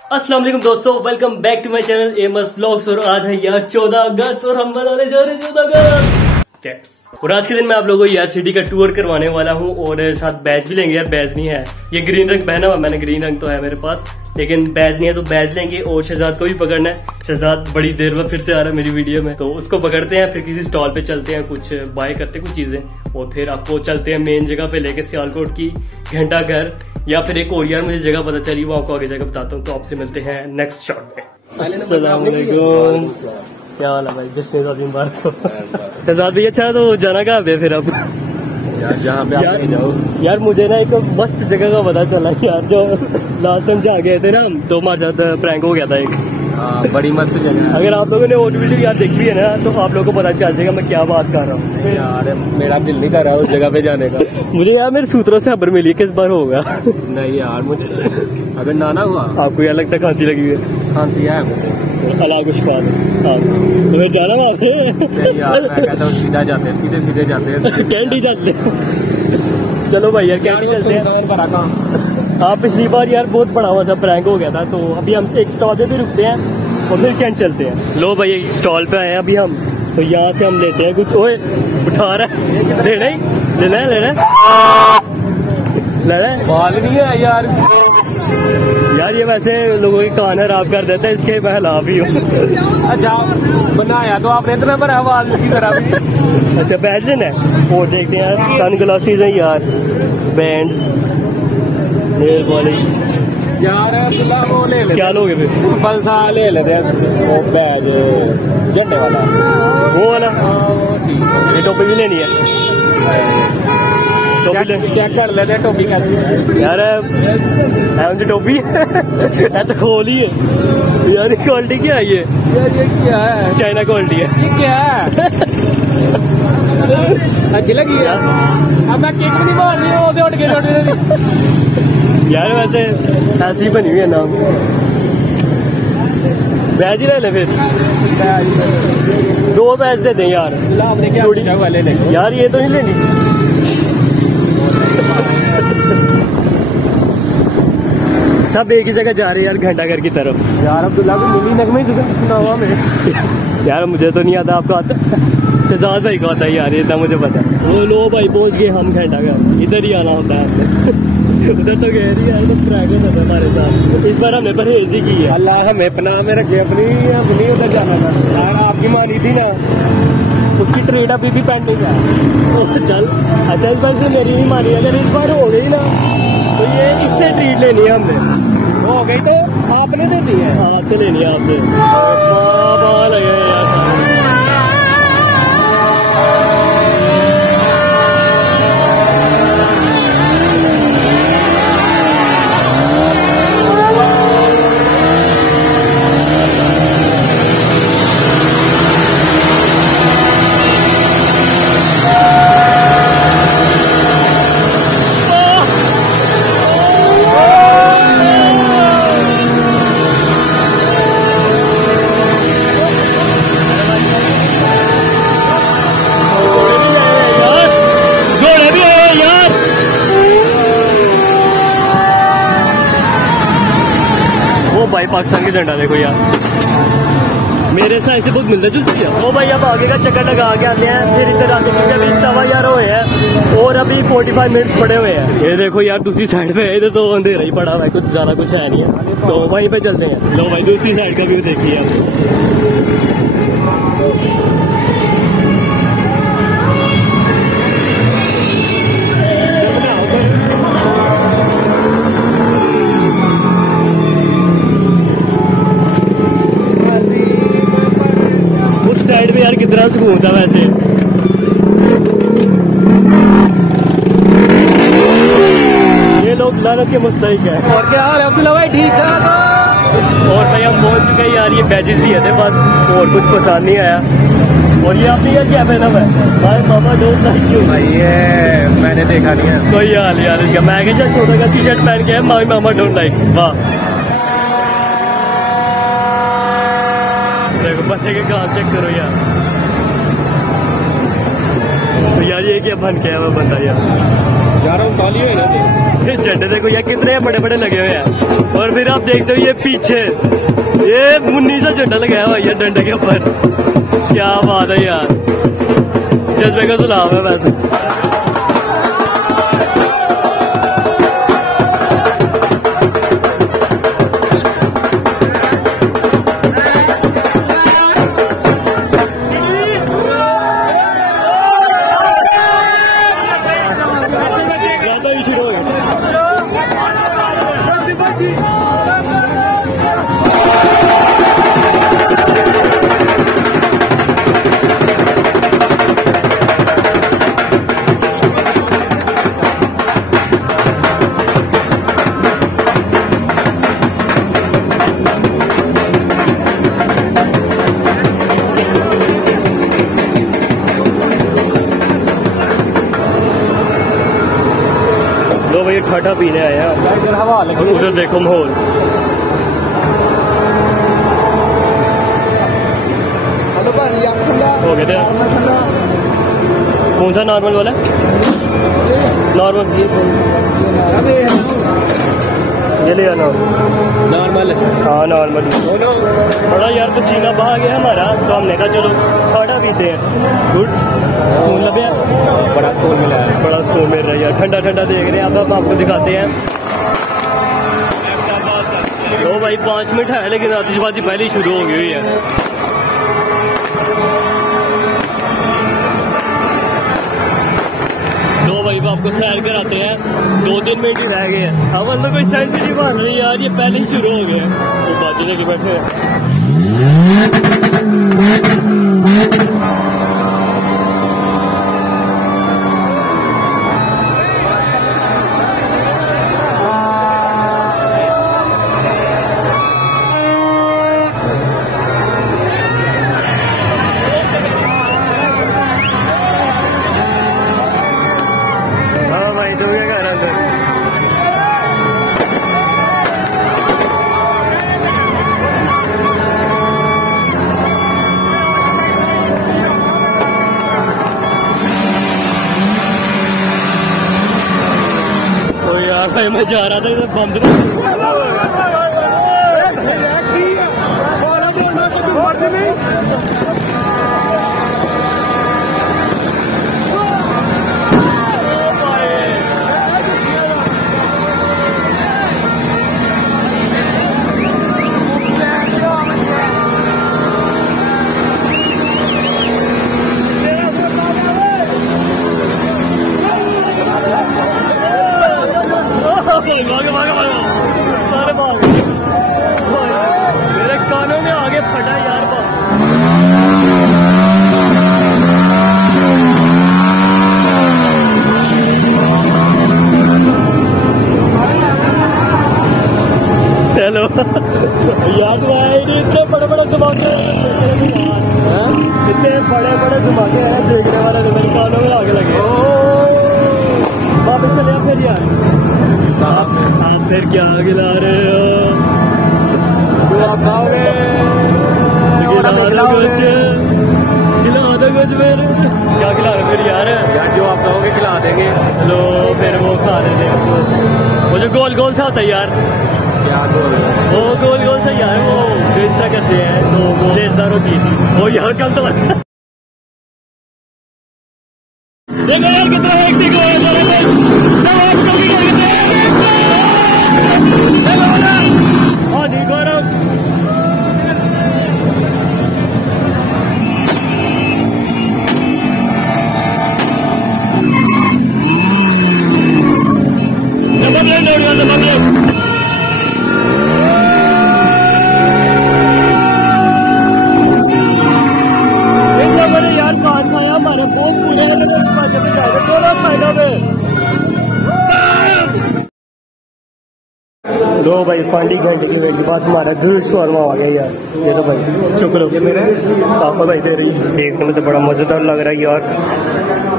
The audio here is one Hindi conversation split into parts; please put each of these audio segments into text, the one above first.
अस्सलाम वालेकुम दोस्तों, welcome back to my channel MS vlogs. और आज है यार 14 अगस्त और हम बनाने जा रहे हैं 14 अगस्त। और आज के दिन मैं आप लोगों को यार सिटी का टूर करवाने वाला हूँ और साथ बैच भी लेंगे। यार बैच नहीं है, ये ग्रीन रंग पहना हुआ मैंने, ग्रीन रंग तो है मेरे पास, लेकिन बैच नहीं है तो बैच लेंगे। और शहजाद को भी पकड़ना है। शहजाद बड़ी देर में फिर से आ रहा है मेरी वीडियो में, तो उसको पकड़ते हैं, फिर किसी स्टॉल पे चलते हैं, कुछ बाय करते हैं कुछ चीजें, और फिर आपको चलते हैं मेन जगह पे लेके, सियालकोट की घंटा घर, या फिर एक और यार मुझे जगह पता चली, वो आपको आगे जगह बताता हूँ। तो आपसे मिलते हैं नेक्स्ट शॉट में। क्या हाल है भाई? जश्न शहजाद भाई, अच्छा तो जाना कहाँ पे फिर अब? जहाँ पे आप जाओ यार मुझे ना एक मस्त जगह का पता चला यार, जो लास्ट टाइम जहाँ गए थे ना हम, तो हमारे साथ प्रैंक हो गया था एक। हाँ, बड़ी मस्त जगह। अगर आप लोगों ने वो वीडियो यार देखी है ना, तो आप लोगों को पता चल जाएगा मैं क्या बात कर रहा हूँ। यार मेरा दिल नहीं कर रहा उस जगह पे जाने का। मुझे यार मेरे सूत्रों से खबर मिली किस बार होगा। नहीं यार, मुझे अगर नाना हुआ। आपको यार लगता है खांसी लगी हुई है? खांसी है मुझे। अल्लाह कुछ बात है, तुम्हें जाना वहाँ पे? यार मैं कहता हूँ सीधा जाते, सीधे जाते हैं। कैंडी जाते हैं। चलो भाई यार कैंडी चलते हैं। हाँ, पिछली बार यार बहुत बड़ा हुआ था, प्रैंक हो गया था, तो अभी हम एक स्टॉल पे भी रुकते हैं और फिर कैंट चलते हैं। लो भाई एक स्टॉल पे आए हैं अभी हम, तो यहाँ से हम लेते हैं कुछ। ओए उठा रहा है, लेना ही लेना है। बाल नहीं है यार। यार ये वैसे लोगों के कान खराब कर देता है, इसके बहलाफ ही हो। अच्छा बनाया तो आपने इतना बड़ा बाल की तरह भी। अच्छा बैच लेना है, और देखते हैं यार सन ग्लासेज हैं यार, बैंड्स, नेल पॉलिश। यार वो ले ले। क्या लोगे फिर? सिंपल सा ले लेते हैं, वो बैग झंडे वाला, वो वाला। ये टोपी भी लेनी है, चेक कर लेते हैं टोपी कैसी यार है टोपी। तो खोल ही है यार, क्वालिटी क्या है ये? यार ये क्या है? चाइना क्वालिटी है। ये क्या है? अच्छी लगी है। अब मैं केक नहीं मार रही हूँ, उठ के यार वैसे ऐसी बनी हुई है नाम। बैज ही ले ले फिर, 2 बैज दे दें यार। आपने क्या छोड़ी वाले ले यार, ये तो नहीं लेनी। सब एक ही जगह जा रहे हैं यार, घंटा घर की तरफ। यार अब्दुल्ला को मिली नगमे सुना हुआ में। यार मुझे तो नहीं आता, आपको आता? शहजाद भाई को आता है यार, इतना मुझे पता है। वो लो भाई पहुंच गए हम घंटा घर, इधर ही आना होता है हमने। उधर तो गए नहीं यार, तो प्रैंक होता था हमारे साथ। इस बार हमने परहेज ही की है। अल्लाह हमें अपना में रखे, अपनी उधर जाना था यार। आपकी मानी थी ना, उसकी ट्रेड अभी भी पेंडिंग है। चल अच्छा, इस बार से मेरी नहीं मानी, अगर इस बार हो गई ना तो ये इससे ट्रीट लेनी है हमने। हो गई तो आपने दे दी है। हाँ आपसे लेनी है, आपसे। भाई पाकिस्तान के झंडा देखो यार, मेरे से ऐसे बहुत मिलता जुलता है। ओ भाई अब आगे का चक्कर लगा के आते हैं, फिर इधर आते हैं। अभी 11:15 हुए हैं और अभी 45 मिनट्स पड़े हुए हैं। ये देखो यार दूसरी साइड पे, इधर तो अंधेरा ही पड़ा हुआ है, कुछ ज्यादा कुछ है नहीं है, तो वहीं पे चलते हैं। लो भाई दूसरी साइड का व्यू देखिए। साइड में यार कितना सुकून था वैसे। ये लोग लानत के मुस्तहिक है। और क्या हाल है अब्दुल्ला भाई? ठीक है। और भाई हम पहुंच चुके हैं यार, ये बैजेस ही है बस, और कुछ पसंद नहीं आया। और ये आपने यार क्या पहना हुआ है? भाई मामा डोंट लाइक यू। भाई ये मैंने देखा नहीं है। कोई हाल यार इसका, मैं क्या छोटा का टी शर्ट पहन के है, माई मामा डोंट लाइक। वाह देखो बच्चे के काम चेक करो यार। तो यार ये क्या बन के है वो बंदा यार। यार वो काली है ना झंडे देखो यार कितने बड़े बड़े लगे हुए हैं। और फिर आप देखते हो ये पीछे ये मुन्नी सा झंडा लगाया हुआ है डंडे के ऊपर। क्या बात है यार, जज्बे का सुलाव है वैसे। तो भाई ठाठा पीने आया उधर देखो माहौल। हो गए थे कौन सा नॉर्मल वाला? नॉर्मल ये ले आना नॉर्मल। हाँ नॉर्मल। बड़ा यार पसीना बहा गया हमारा तो हमने कहा चलो ठाठा पीते हैं। गुड स्कूल लगे बड़ा स्कूल मिला है, बड़ा स्कूल मिल रहा है यार। ठंडा ठंडा देख रहे हैं अब हम आपको दिखाते हैं। तो भाई 5 मिनट है लेकिन आतिशबाजी पहले ही शुरू हो गई हुई है। तो भाई आपको सैर कराते हैं, 2-3 मिनट ही रह गए हैं। हम अंदर कोई सेंसिटिव बात नहीं यार, ये पहले ही शुरू हो गए तो बचने के बैठे भाई मैं जा रहा था इधर बंद मेरे कानों में आगे फटा यार। हेलो यार इतने बड़े बड़े धमाके इतने बड़े बड़े धमाके हैं देखने वाले तो मेरे कानों में आगे लगे। वापस चले फिर यार आप फिर क्या गिला रहे हो? खिला दो कुछ फिर। क्या खिला रहे फिर यार जो आप कहोगे खिला देंगे। लो फिर वो खा लेते वो जो गोल गोल सा होता है यार। क्या गोल? वो गोल गोल सा यार वो बेचता करते हैं तो वो लेदारों की चीज वो यार कल तो देखो यार कितना एक्टिंग हो यार कान खाया हमारा बहुत पूरे दो भाई 5 घंटे की वेट के बाद हमारा दूध शोरमा आ गया यार। ये तो भाई शुक्र हो गया मेरे पापा भाई दे रही देखने में तो बड़ा मजेदार लग रहा है यार।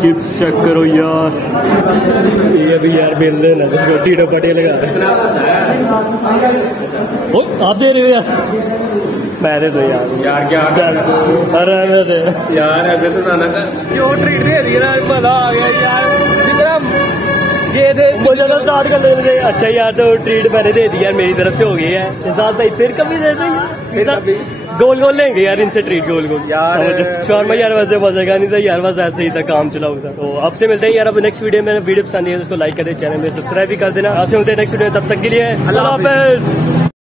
चिप्स चेक करो यार, ये भी यार बिल देना रोटी टपटे लगा ओ आप दे रहे हो यार? मैं दे दो यार क्या अरे दे यार ऐसे तो ना क्यों ट्रीट दे रही है? मजा आ गया यार। ये थे मुझे तो स्टार्ट कर देंगे। अच्छा यार, तो ट्रीट मैंने दे दी यार, मेरी तरफ से हो गई है। भाई फिर कभी दे देंगे, गोल गोल लेंगे यार इनसे ट्रीट, गोल गोल यार। शॉर्मा यार वैसे बजेगा नहीं था यार, बस ऐसे ही था, काम चला होता। तो आपसे मिलते हैं यार अब नेक्स्ट वीडियो में। वीडियो पसंद है उसको लाइक करें, चैनल में सब्सक्राइब भी कर देना। आपसे मिलते हैं नेक्स्ट वीडियो, तब तक के लिए अल्लाह हाफिज।